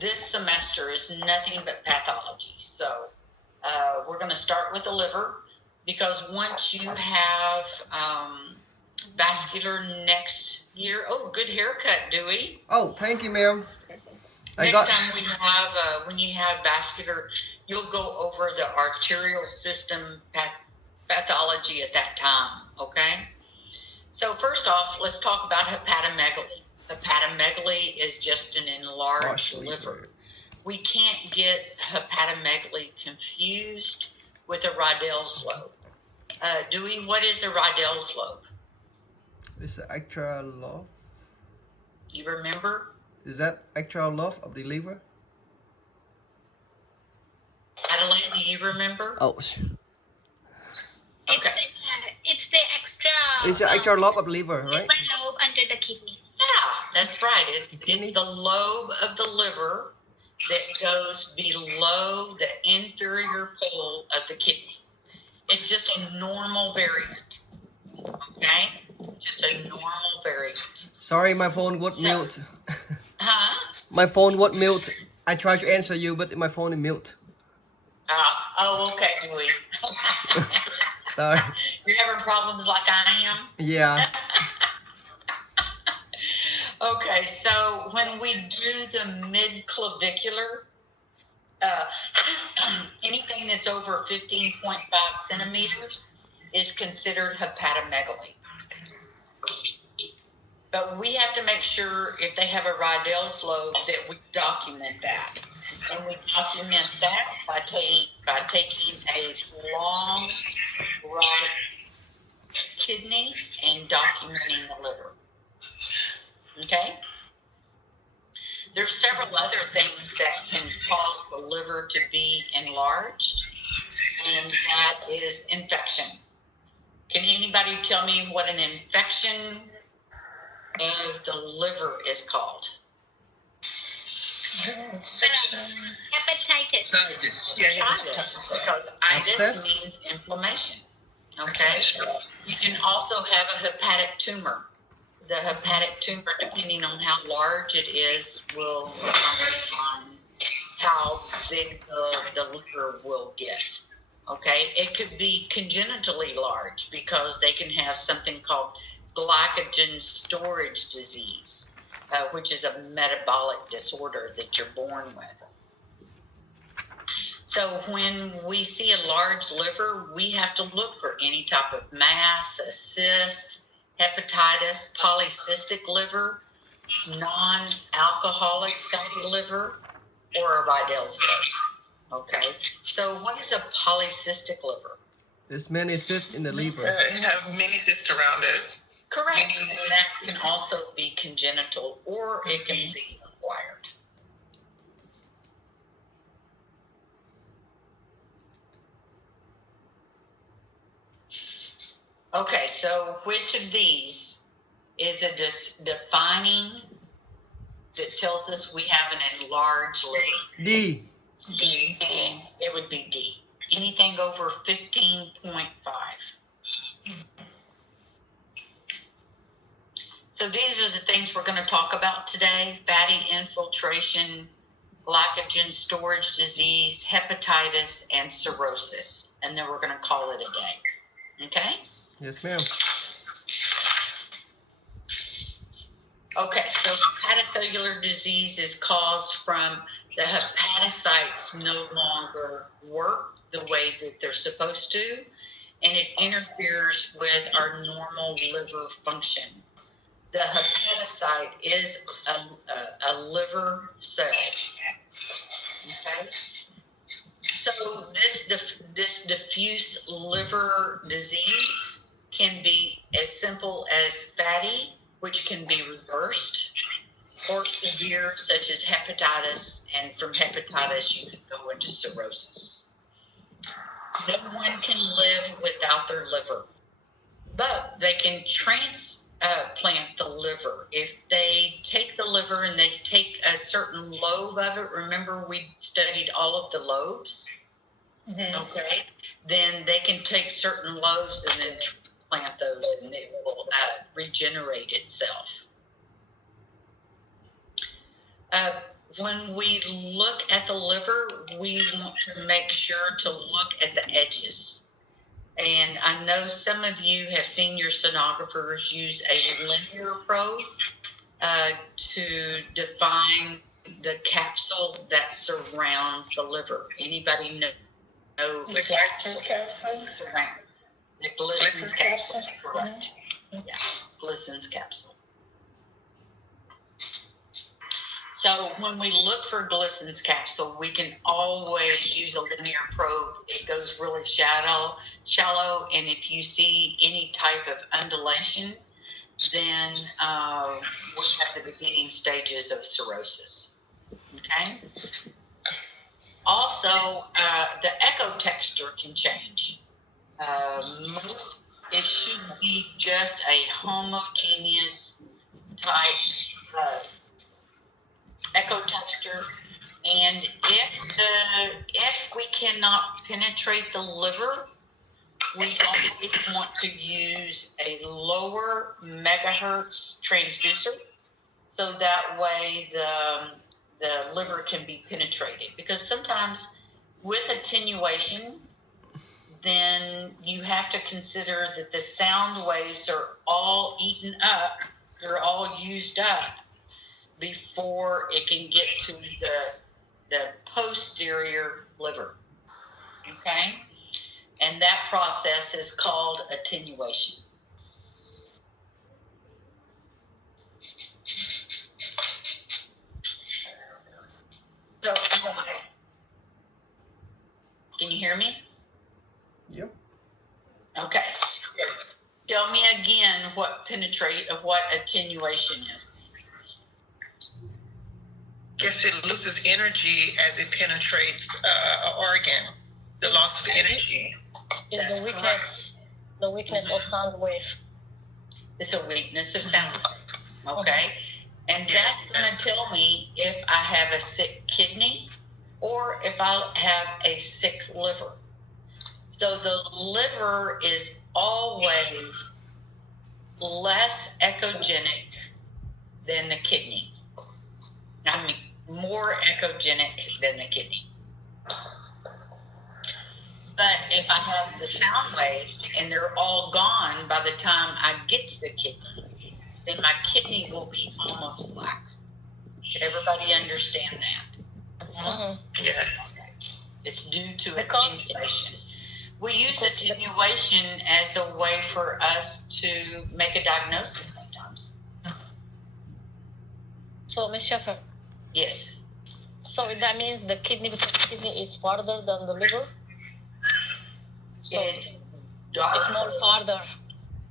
this semester is nothing but pathology. So we're going to start with the liver, because once you have vascular next year, oh, good haircut, Dewey. Oh, thank you, ma'am. Next time we have, when you have vascular, you'll go over the arterial system pathology at that time, okay? So first off, let's talk about hepatomegaly. Hepatomegaly is just an enlarged liver. We can't get hepatomegaly confused with a Rydell's lobe. Dewey, what is a Rydell's lobe? It's the extra lobe. You remember? Is that extra lobe of the liver? Adelaide, do you remember? Oh, okay. It's the extra. It's the extra lobe of liver, right? Lobe under the kidney. Yeah, that's right. It's the lobe of the liver that goes below the inferior pole of the kidney. It's just a normal variant. Okay? Just a normal variant. Sorry, my phone would mute. Huh? My phone would mute. I tried to answer you, but my phone is mute. Oh, okay, Dewey. Sorry. You're having problems like I am? Yeah. Okay, so when we do the mid-clavicular, anything that's over 15.5 centimeters is considered hepatomegaly. But we have to make sure if they have a Rydell's lobe that we document that. And we document that by taking a long right kidney and documenting the liver. Okay? There's several other things that can cause the liver to be enlarged, and that is infection. Can anybody tell me what an infection of the liver is called? Hepatitis. Hepatitis, because itis means inflammation. Okay? You can also have a hepatic tumor. The hepatic tumor, depending on how large it is, will determine on how big the liver will get. Okay? It could be congenitally large because they can have something called glycogen storage disease, which is a metabolic disorder that you're born with. So when we see a large liver, we have to look for any type of mass, a cyst, hepatitis, polycystic liver, non-alcoholic fatty liver, or a Rydell's lobe. Okay, so what is a polycystic liver? There's many cysts in the liver. It have many cysts around it. Correct, and that can also be congenital or it can be acquired. Okay, so which of these is a defining that tells us we have an enlarged liver? D. D. It would be D. Anything over 15.5. So these are the things we're going to talk about today: fatty infiltration, glycogen storage disease, hepatitis, and cirrhosis. And then we're going to call it a day. Okay? Yes, ma'am. Okay, so hepatocellular disease is caused from the hepatocytes no longer work the way that they're supposed to, and it interferes with our normal liver function. The hepatocyte is a liver cell. Okay? So this diffuse liver disease can be as simple as fatty, which can be reversed, or severe, such as hepatitis, and from hepatitis you can go into cirrhosis. No one can live without their liver, but they can transplant the liver. If they take the liver and they take a certain lobe of it, remember we studied all of the lobes, okay? Then they can take certain lobes and then transplant those, and it will regenerate itself. when we look at the liver, we want to make sure to look at the edges. And I know some of you have seen your sonographers use a linear probe to define the capsule that surrounds the liver. Anybody know The glycogen capsule? The Glycogen capsule, correct. Yeah, Glycogen capsule. So when we look for Glycogen capsule, we can always use a linear probe. It goes really shallow, and if you see any type of undulation, then we have the beginning stages of cirrhosis. Okay. Also, the echo texture can change. It should be just a homogeneous type echo texture, and if we cannot penetrate the liver, we always want to use a lower megahertz transducer, so that way the liver can be penetrated. Because sometimes with attenuation, then you have to consider that the sound waves are all eaten up, they're all used up before it can get to the posterior liver. Okay? And that process is called attenuation. So, can you hear me? Yep. Okay. Tell me again what attenuation is. Guess it loses energy as it penetrates an organ. The loss of energy. Is That's the weakness, the weakness of sound wave. It's a weakness of sound. Okay. And that's going to tell me if I have a sick kidney or if I have a sick liver. So the liver is always less echogenic than the kidney. I mean, more echogenic than the kidney. But if I have the sound waves and they're all gone by the time I get to the kidney, then my kidney will be almost black. Everybody understand that? Mm-hmm. Yes. Okay. It's due to Because- attenuation. We use attenuation as a way for us to make a diagnosis sometimes. So, Ms. Sheffer, Yes. so that means the kidney, because the kidney is farther than the liver. So It's darker. it's more farther.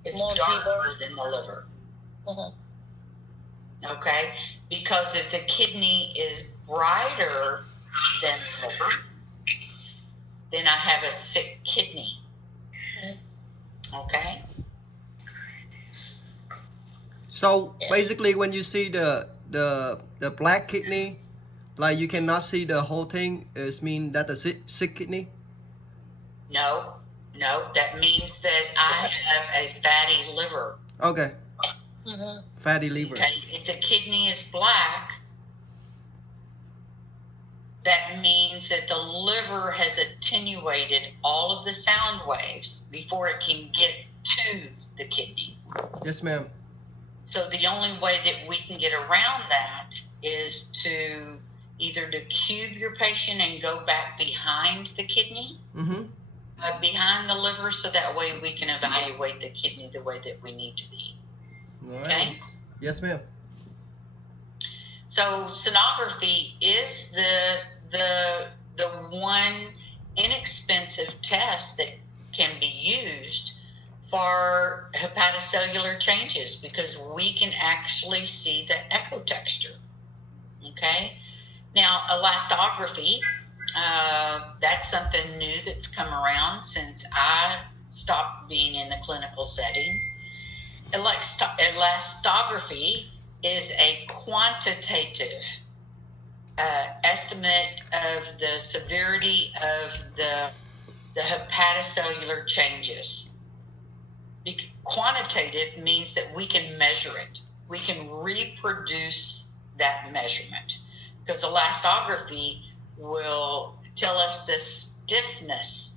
It's more darker deeper. than the liver. Mm-hmm. Okay? Because if the kidney is brighter than the liver, then I have a sick kidney. Okay? So Yes. basically, when you see the black kidney, like you cannot see the whole thing, it means that the sick kidney. No, that means that I have a fatty liver. Okay, Mm-hmm. fatty liver. Okay? If the kidney is black, that means that the liver has attenuated all of the sound waves before it can get to the kidney. Yes, ma'am. So the only way that we can get around that is to either to cube your patient and go back behind the kidney, Mm-hmm. behind the liver, so that way we can evaluate the kidney the way that we need to be. All Okay. right. Yes, So sonography is the one inexpensive test that can be used for hepatocellular changes, because we can actually see the echo texture. Okay. Now, elastography, that's something new that's come around since I stopped being in the clinical setting. Elastography is a quantitative estimate of the severity of the hepatocellular changes. Quantitative means that we can measure it. We can reproduce that measurement. because elastography will tell us the stiffness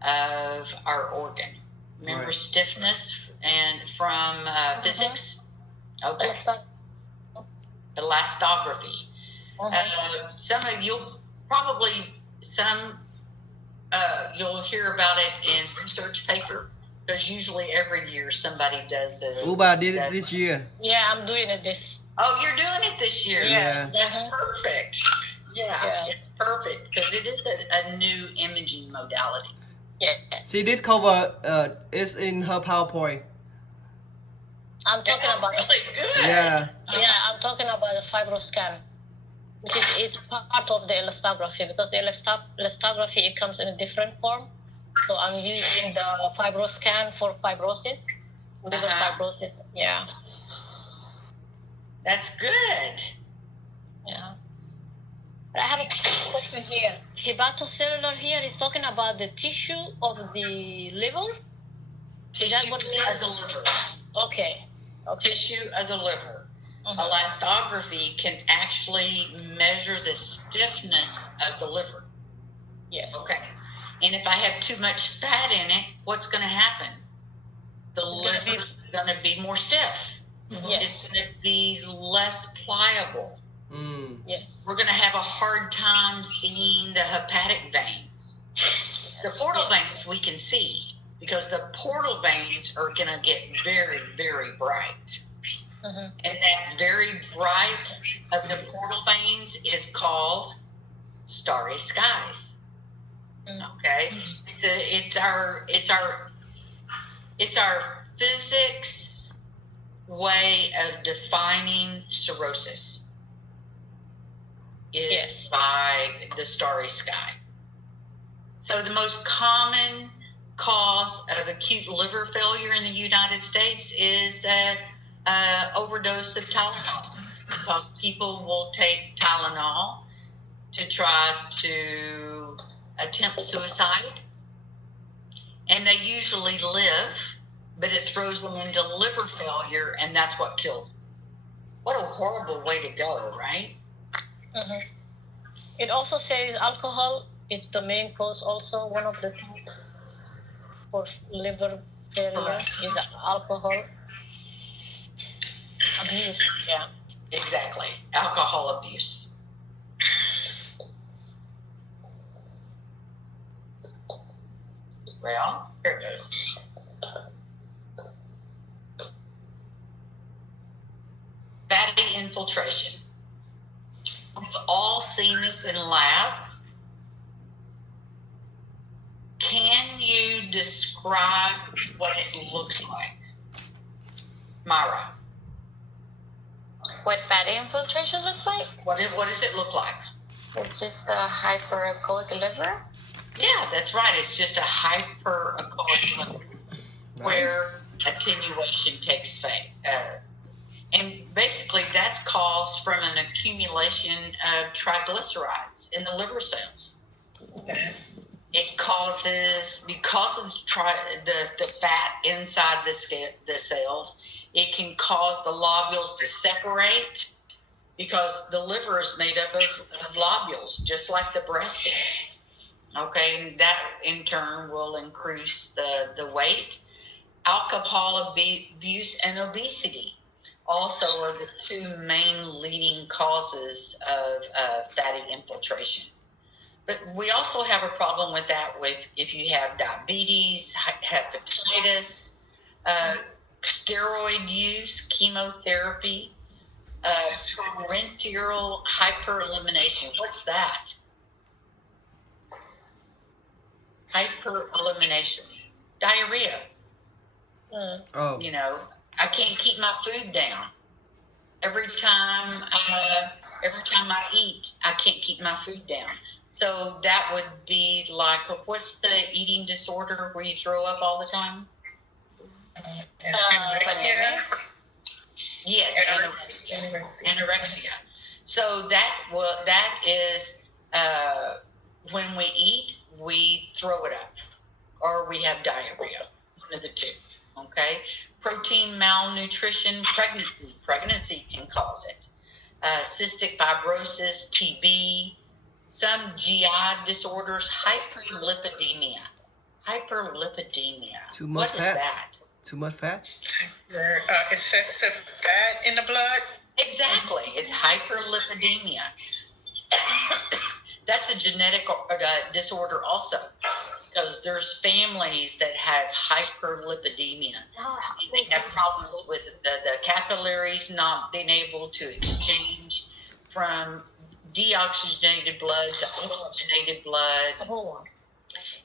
of our organ. Remember Right. stiffness and from physics? Okay, elastography. Some of you'll probably you'll hear about it in research paper because usually every year somebody does it. Uba did it this year. Yeah, I'm doing it this. Oh, you're doing it this year. Yeah. That's perfect. Yeah, Yeah. it's perfect because it is a new imaging modality. Yes. She did cover. It's in her PowerPoint. I'm talking about the, really good. Yeah. I'm talking about the fibroscan, which is it's part of the elastography because the elastography it comes in a different form. So I'm using the fibroscan for fibrosis, liver fibrosis. Yeah. That's good. Yeah. But I have a question here. Hepatocellular here is talking about the tissue of the liver. Tissue what it of is? the liver. Okay. Tissue of the liver. Mhm. Elastography can actually measure the stiffness of the liver. Yes. Okay. And if I have too much fat in it, what's going to happen? The It's gonna be- liver's going to be more stiff. Yes. It's going to be less pliable. Mm. Yes. We're going to have a hard time seeing the hepatic veins. The portal veins we can see because the portal veins are going to get very, very bright. Mhm. And that very bright of the portal veins is called starry skies. Mm. Okay, it's our physics way of defining cirrhosis is Yes. by the starry sky. So the most common cause of acute liver failure in the United States is overdose of Tylenol, because people will take Tylenol to try to attempt suicide, and they usually live, but it throws them into liver failure, and that's what kills them. What a horrible way to go, right? Mhm. It also says alcohol is the main cause. Also, one of the things for liver failure Correct. is alcohol abuse. Yeah. Exactly. Alcohol abuse. Well, here it goes. Fatty infiltration. We've all seen this in lab. Can you describe what it looks like? Myra, What fatty infiltration looks like? what does it look like? It's just a hyperechoic liver. Yeah, that's right. It's just a hyperechoic liver where attenuation takes place. And basically that's caused from an accumulation of triglycerides in the liver cells. It causes, because of the fat inside the cells, it can cause the lobules to separate, because the liver is made up of lobules, just like the breast is. Okay, and that in turn will increase the weight. Alcohol abuse and obesity also are the two main leading causes of fatty infiltration. But we also have a problem with that if you have diabetes, hepatitis, steroid use, chemotherapy, parenteral hyperelimination. What's that? Hyperelimination. Diarrhea. Mm. Oh. You know, I can't keep my food down. Every time I eat, I can't keep my food down. So that would be like, what's the eating disorder where you throw up all the time? Anorexia. Yes, anorexia. So that is when we eat, we throw it up, or we have diarrhea. One of the two. Okay. Protein malnutrition, pregnancy can cause it. cystic fibrosis, TB, some GI disorders, hyperlipidemia. Hyperlipidemia. Too much What is fat. that? Too much fat? Excessive fat in the blood. Exactly. It's hyperlipidemia. That's a genetic disorder also, because there's families that have hyperlipidemia. They have problems with the capillaries not being able to exchange from deoxygenated blood to oxygenated blood.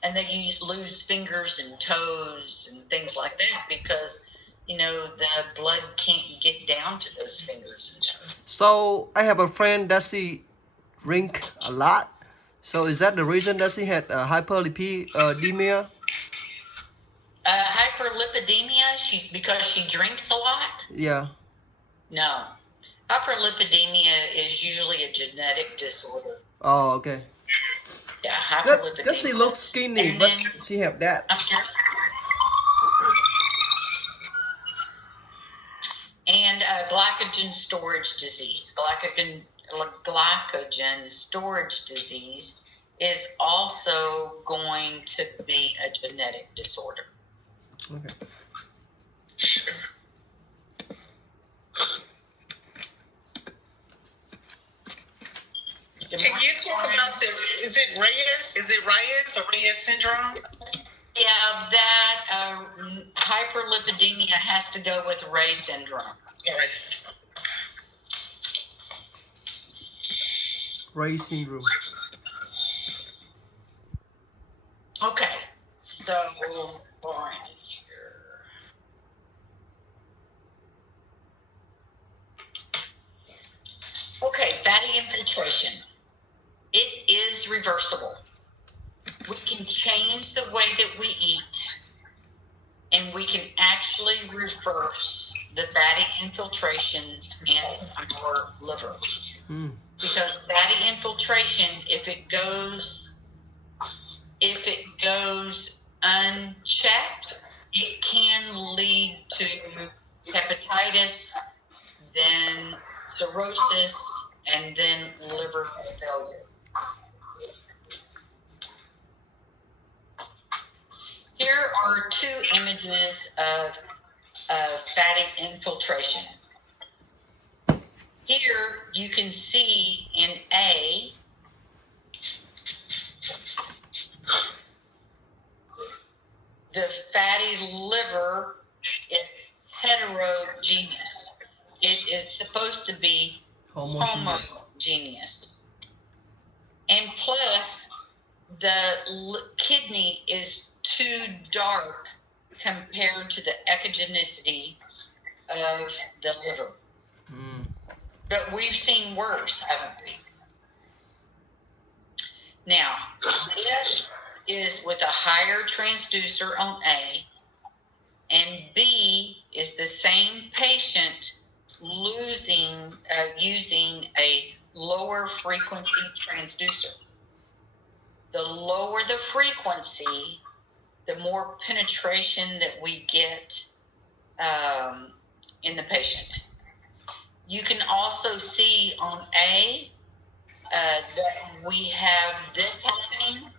And they lose fingers and toes and things like that because, the blood can't get down to those fingers and toes. So I have a friend that she drink a lot. So is that the reason that she had hyperlipidemia? Hyperlipidemia, because she drinks a lot? Yeah. No. Hyperlipidemia is usually a genetic disorder. Oh, okay. Yeah, hyperlipidemia. Because she looks skinny, And but then- she have that. I'm sorry? And glycogen storage disease. Glycogen storage disease is also going to be a genetic disorder. Okay. Can you talk about is it Reyes or Reyes syndrome? Yeah, that hyperlipidemia has to go with Reyes syndrome. Yes. Reyes syndrome. Okay, so orange here. Okay, fatty infiltration. It is reversible. We can change the way that we eat, and we can actually reverse the fatty infiltrations in our liver. Because fatty infiltration, if it goes unchecked, it can lead to hepatitis, then cirrhosis, and then liver failure. Here are two images of fatty infiltration. Here you can see in A, the fatty liver is heterogeneous. It is supposed to be homogeneous. And plus, the kidney is too dark compared to the echogenicity of the liver. But we've seen worse, haven't we? Now, this is with a higher transducer on A, and B is the same patient using a lower frequency transducer. The lower the frequency, the more penetration that we get in the patient. You can also see on A that we have this happening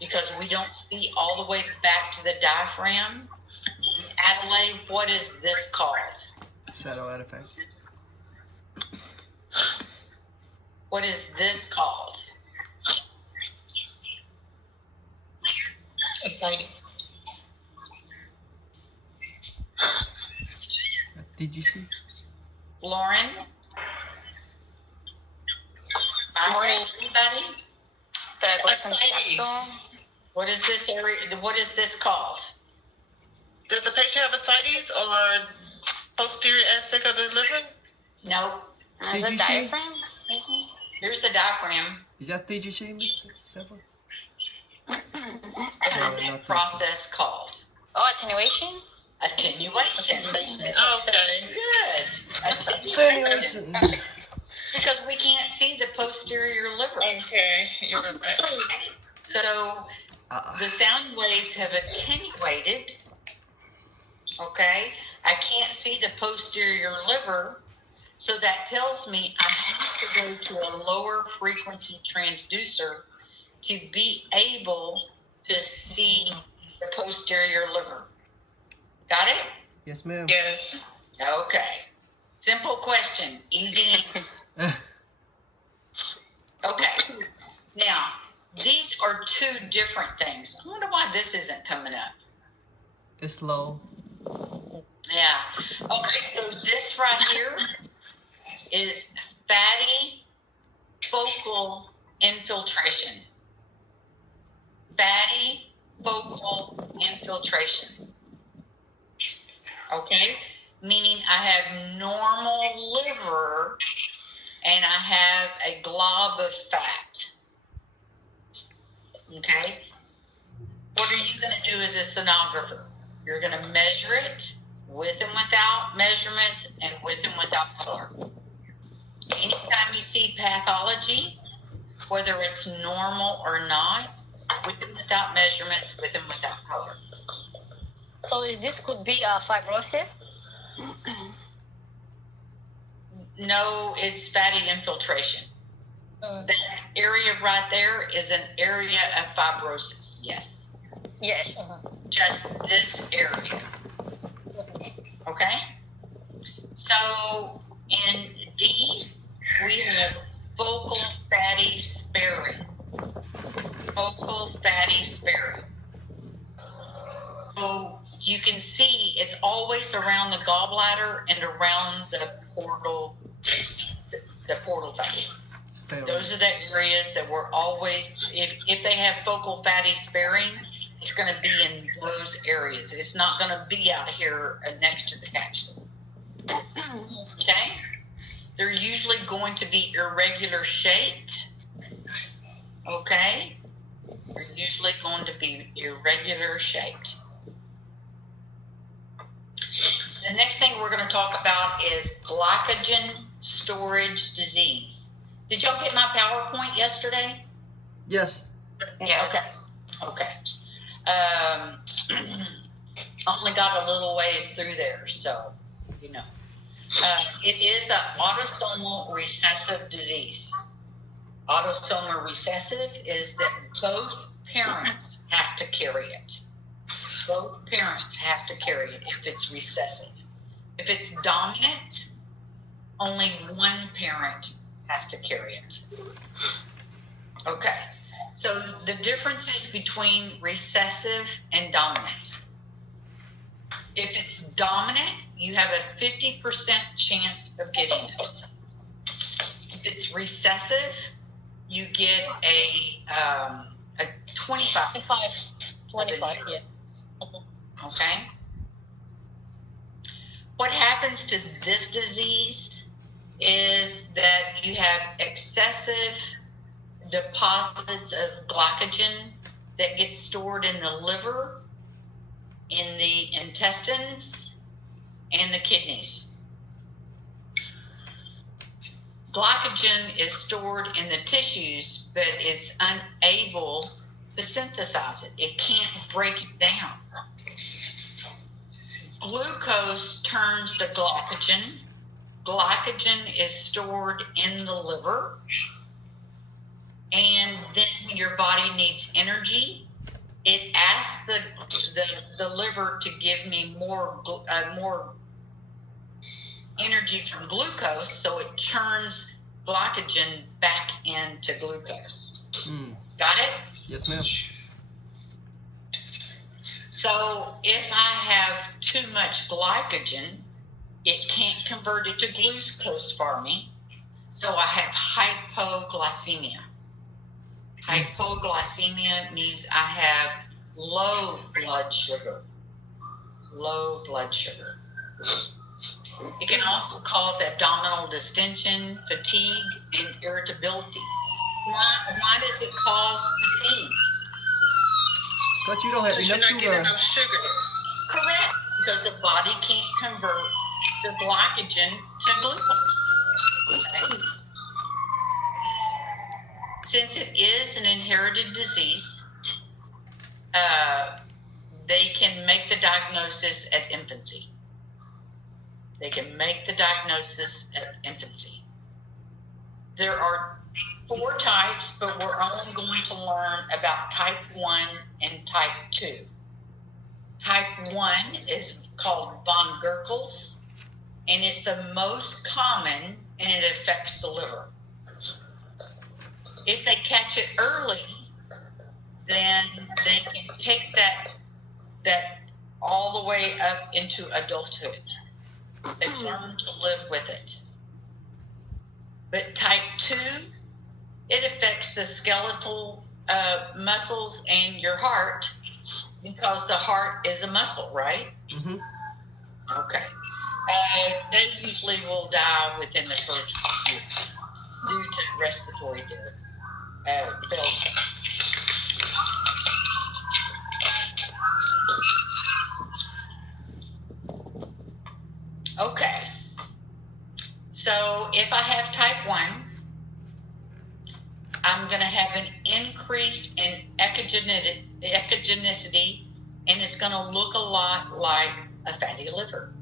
because we don't see all the way back to the diaphragm. Adelaide, what is this called? Shadow artifact. What is this called? Exciting. TGC. Lauren? Morning. Anybody? The glycogen Ascites. capsule. What is this area? What is this called? Does the patient have ascites or posterior aspect of the liver? Nope. Did The you see? diaphragm, maybe? Here's the diaphragm. Is that TGC, Miss Seven? What is not that process called? Oh, attenuation? Attenuation. Okay. Good. Attenuation. Because we can't see the posterior liver. Okay. You're right. So the sound waves have attenuated. Okay. I can't see the posterior liver. So that tells me I have to go to a lower frequency transducer to be able to see the posterior liver. Got it? Yes, ma'am. Yes. Okay. Simple question. Easy. Okay. Now, these are two different things. I wonder why this isn't coming up. It's slow. Yeah. Okay, so this right here is fatty focal infiltration. Fatty focal infiltration. Okay? Meaning I have normal liver and I have a glob of fat. Okay? What are you going to do as a sonographer? You're going to measure it with and without measurements and with and without color. Anytime you see pathology, whether it's normal or not, with and without measurements, with and without color. So this could be a fibrosis? No, it's fatty infiltration. That area right there is an area of fibrosis, yes. Yes. Just this area. Okay? So in D, we have focal fatty sparing. Focal fatty sparing. So you can see it's always around the gallbladder and around the portal vein. Those are the areas that we're always, if they have focal fatty sparing, it's going to be in those areas. It's not going to be out here next to the capsule. Okay? They're usually going to be irregular shaped. Okay? They're usually going to be irregular shaped. The next thing we're going to talk about is glycogen storage disease. Did y'all get my PowerPoint yesterday? Yes. Yes. Okay. Only got a little ways through there, so, you know. It is an autosomal recessive disease. Autosomal recessive is that both parents have to carry it. Both parents have to carry it if it's recessive. If it's dominant, only one parent has to carry it. Okay, so the differences between recessive and dominant. If it's dominant, you have a 50% chance of getting it. If it's recessive, you get a 25. 25, yeah. Okay? What happens to this disease is that you have excessive deposits of glycogen that get stored in the liver, in the intestines, and the kidneys. Glycogen is stored in the tissues, but it's unable to synthesize it. It can't break it down. Glucose turns to glycogen. Glycogen is stored in the liver, and then your body needs energy. It asks the liver to give me more energy from glucose, so it turns glycogen back into glucose. Got it? Yes, ma'am. So if I have too much glycogen, it can't convert it to glucose for me. So I have hypoglycemia. Hypoglycemia means I have low blood sugar. Low blood sugar. It can also cause abdominal distension, fatigue, and irritability. Why does it cause fatigue? But you don't have You're enough not getting sugar. enough sugar. Correct, because the body can't convert the glycogen to glucose. Okay. Since it is an inherited disease, they can make the diagnosis at infancy. They can make the diagnosis at infancy. There are 4 types, but we're only going to learn about type 1 and type 2. Type 1 is called von Gerkel's, and it's the most common, and it affects the liver. If they catch it early, then they can take that all the way up into adulthood. They learn to live with it. But type 2, it affects the skeletal muscles and your heart, because the heart is a muscle, right? Mm-hmm. Okay. They usually will die within the first year due to respiratory failure. Okay. So if I have type 1, I'm going to have an increased in echogenicity, and it's going to look a lot like a fatty liver.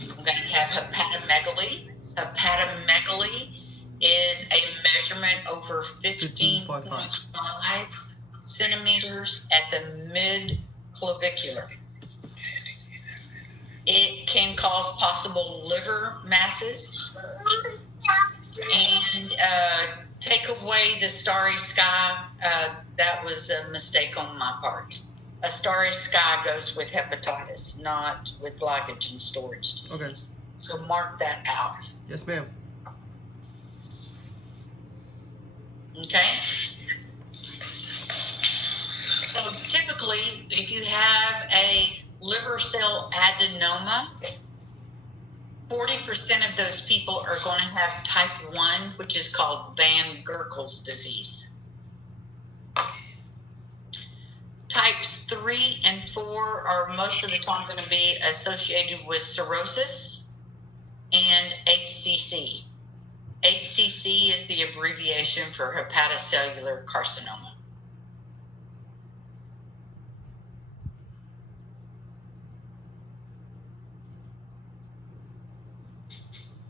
I'm going to have hepatomegaly. Hepatomegaly is a measurement over 15.5 centimeters at the mid-clavicular. It can cause possible liver masses and take away the starry sky. That was a mistake on my part. A starry sky goes with hepatitis, not with glycogen storage disease. Okay. So mark that out. Yes, ma'am. Okay? So typically, if you have a liver cell adenoma, 40% of those people are going to have type 1, which is called Van Gerkel's disease. Types 3 and 4 are most of the time going to be associated with cirrhosis and HCC. HCC is the abbreviation for hepatocellular carcinoma.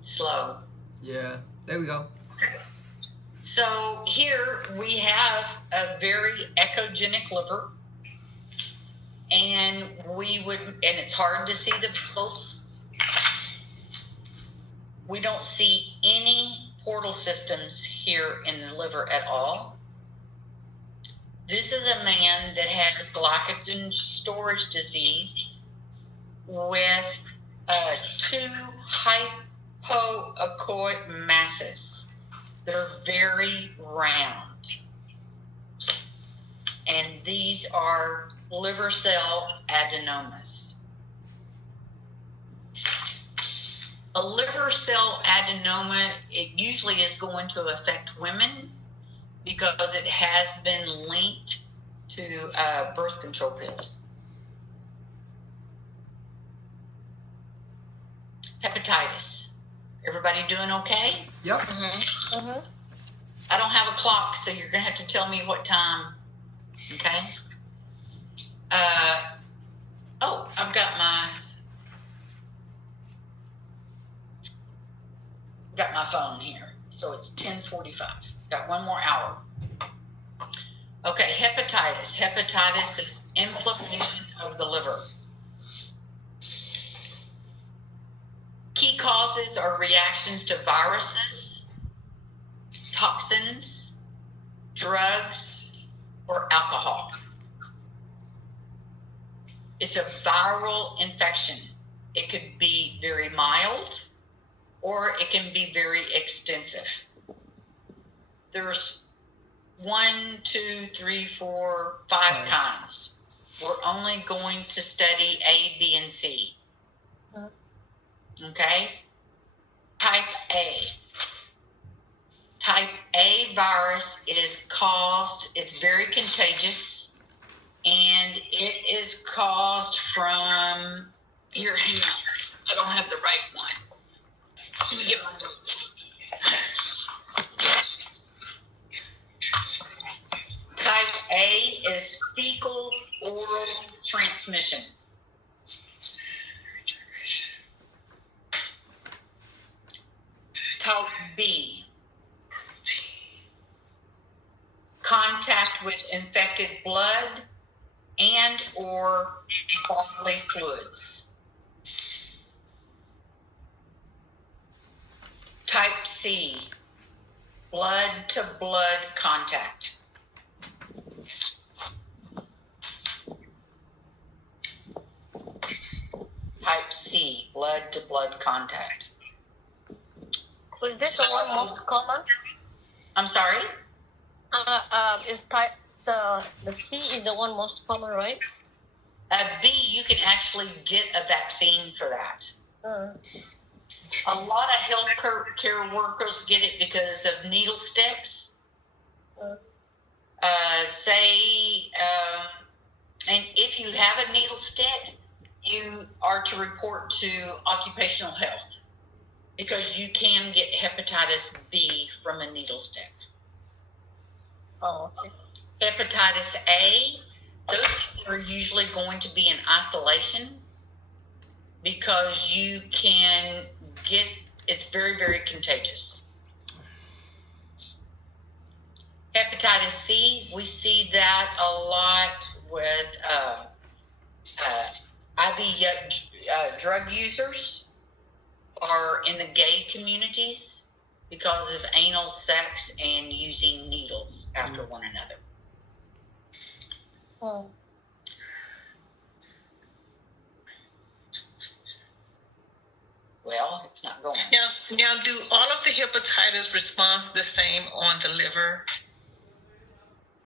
Slow. Yeah, there we go. So here we have a very echogenic liver, and it's hard to see the vessels. We don't see any portal systems here in the liver at all. This is a man that has glycogen storage disease with 2 hypoechoic masses. They're very round. And these are liver cell adenomas. A liver cell adenoma, it usually is going to affect women because it has been linked to birth control pills. Hepatitis. Everybody doing okay? Yep. Mm-hmm. Mm-hmm. I don't have a clock, so you're going to have to tell me what time. Okay? I've got my phone here. So it's 10:45. Got 1 more hour. Okay, hepatitis. Hepatitis is inflammation of the liver. Key causes are reactions to viruses, toxins, drugs, or alcohol. It's a viral infection. It could be very mild, or it can be very extensive. There's 1, 2, 3, 4, 5 kinds. We're only going to study A, B, and C. Okay? Type A. Type A virus it's very contagious, and it is caused from, here, I don't have the right one. Let me get my notes. Type A is fecal oral transmission. B, contact with infected blood and or bodily fluids. Type C, blood to blood contact. Type C, blood to blood contact. Was this the one most common? I'm sorry? In type the C is the one most common, right? B, you can actually get a vaccine for that. Uh, A lot of healthcare workers get it because of needle sticks. And if you have a needle stick, you are to report to occupational health because you can get hepatitis B from a needle stick. oh, okay. Hepatitis A, those people are usually going to be in isolation because you can get, it's very, very contagious. Hepatitis C, we see that a lot with IV drug users or in the gay communities because of anal sex and using needles after one another. Hmm. Well, it's not going. Now, do all of the hepatitis response the same on the liver?